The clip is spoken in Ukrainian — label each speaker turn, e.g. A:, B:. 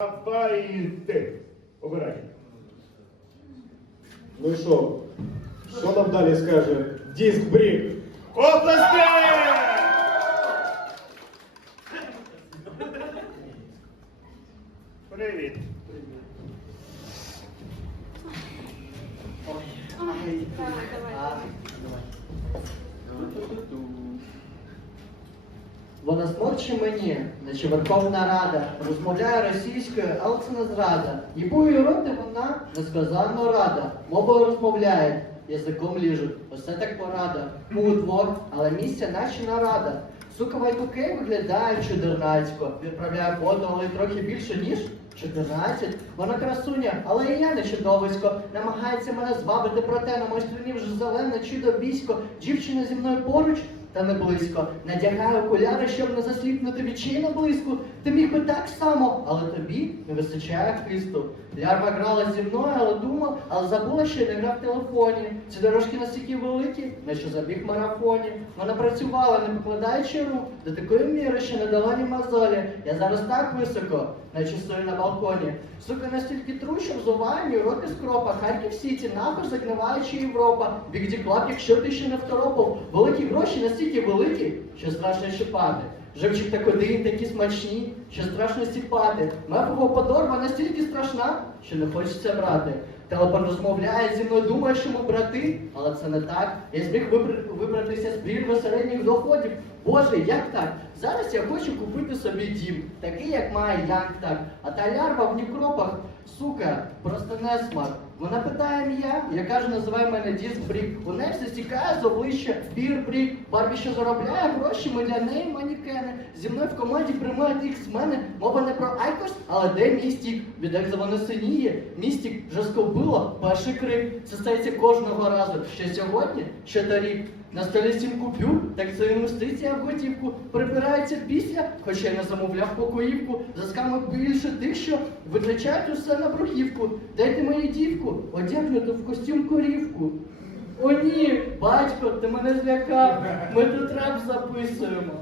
A: Давайте. Обирай.
B: Ну і що? Що нам далі скаже диск брік?
A: Области! Привіт.
C: Вона смокче мені, наче Верховна Рада, розмовляє російською, але це не зрада. Їбую роти вона несказанно рада. Мовою розмовляє, язиком ліжуть. Усе так порада. Му удвох, але місця наче нарада. Сука Вайтуке виглядає чудернацько. Відправляє але трохи більше, ніж 14. Вона красуня, але і я не чудовисько. Намагається мене звабити, проте на моїй стороні вже зелене чудовісько. Дівчина зі мною поруч. Та не близько. Надягаю окуляри, щоб не засліпнути вічей на блиску. Ти міг би так само, але тобі не вистачає хисту. Лярва грала зі мною, але думав, але забула, що я не грав в телефоні. Ці дорожки настільки великі, на що забіг в марафоні. Вона працювала, не покладаючи рук, до такої міри, що не дала ні мозолі. Я зараз так високо, наче стою на балконі. Сука, настільки тру, що взуваю мій рот із кропа. Харків Сіті, нахуй загниваючи Європа. Бігді Клаб, якщо ти ще не второпав. Гроші настільки великі, що страшно щипати. Живчик та кодин такі смачні, що страшно сіпати. Мепова подорва настільки страшна, що не хочеться брати. Телепон розмовляє зі мною, думає, що ми брати, але це не так. Я зміг вибр- вибратися з прірви середніх доходів. Боже, як так? Зараз я хочу купити собі дім, такий, як має Янг так. А та лярва в Дніпропах, сука, просто несмак. Вона питає ім'я, я кажу, називай мене Діск Брік. У неї все стікає з обличчя Бір Брік. Барбі, що заробляє гроші, ми для неї манікени. Зі мною в команді приймають їх з мене. Мова не про Айкос, але де містік? Як воно синіє. Містік вже скобило, перший крик. Це стається кожного разу. Ще сьогодні, ще торік. На столі сім купюр, так це інвестиція в готівку. Прибирається після, хоча й не замовляв покоївку. заскамок більше тих, що витрачають усе на брухівку. Дайте мені дівку, одягнуту в костюм корівку. О ні, батько, ти мене злякав. Ми тут реп записуємо.